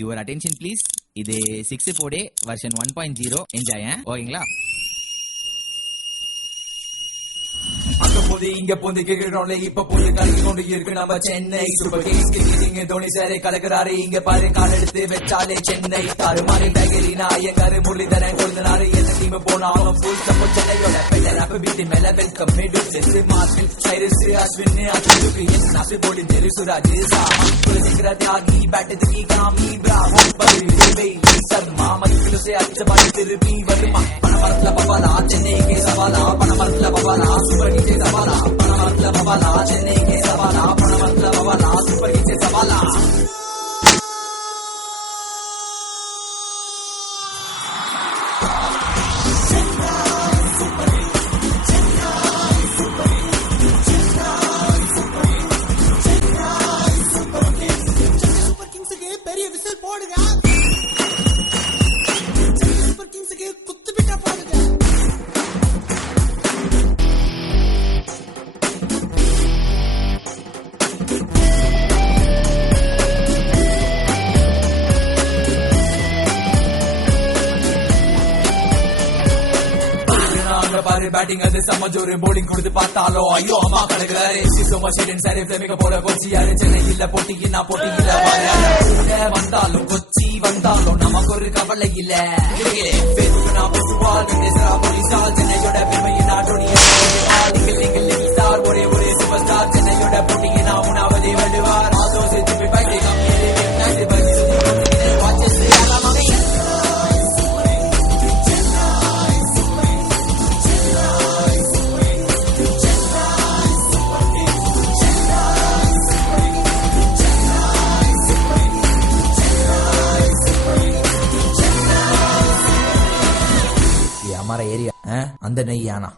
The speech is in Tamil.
Your attention please. இது 6 4 வெர்ஷன் 1.0. என்ஜாய். ஓகேங்களா? இங்க பொந்து கேட்கிறோம்ல இப்ப பொந்து கலக்கி கொண்டு இருக்கு நம்ம Chennai super Kings cricketing Dhoni சாரே கலக்குறாரு இங்க பாரு கால் எடுத்து வச்சாலே சென்னை தாறு மாறி பேகரி நாயக்காரு முரளிதரன் கொழுந்தனாரு எந்த டீம் போனாலும் ஃபுல் சப்போர்ட் சென்னையோட பெட்டர் அப்ப வீட்டு மேல வெல்கம் மிடில் செஸ் மார்ஷல் சைரஸ் அஸ்வின் அச்சுக்கு என் நாசு போடி தெரு சுராஜ் சாமி புலசிக்கிற தியாகி பேட்டதுக்கு காமி பிராவோ பரி சர்மா மைக்கில் से अच्छा बात திருப்பி வருமா பணமரத்துல பவாலா சென்னைக்கு சவாலா பணமரத்துல பவாலா சூப்பர் கிங்ஸ் சவாலா பணமரத்துல பவாலா சென்னைக்கு சவாலா பணமரத்துல பவாலா சூப்பர் கிங்ஸ் சவாலா சூப்பர் கிங்ஸ்க்கு பெரிய விசில் போடுங்க. குத்து பிட்டா போடுங்க. பாரு பேட்டிங் அது சமஜோரு போலிங் கொடுத்து பார்த்தாலோ ஐயோ அம்மா கலக்குறாரு சரி மிக போல கொச்சியாரு சென்னை இல்ல போட்டியின்னா போட்டியில வந்தாலும் கொச்சி வந்தாலும் நமக்கு ஒரு கவலை இல்ல போலீஸால் சென்னையோட பெருமையின் ஸ்டார் ஒரே ஒரே சூப்பர் ஸ்டார் சென்னையோட போட்டியினா உணாவதே வருவார் हमारा एरिया है अंदर नहीं आना।